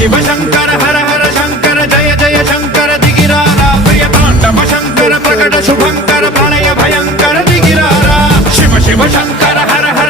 शिव शंकर हर हर शंकर जय जय शंकर दिगिरारा प्रिय तांडव शंकर प्रकट शुभंकर प्रलय भयंकर दिगिरारा शिव शिव शंकर हर हर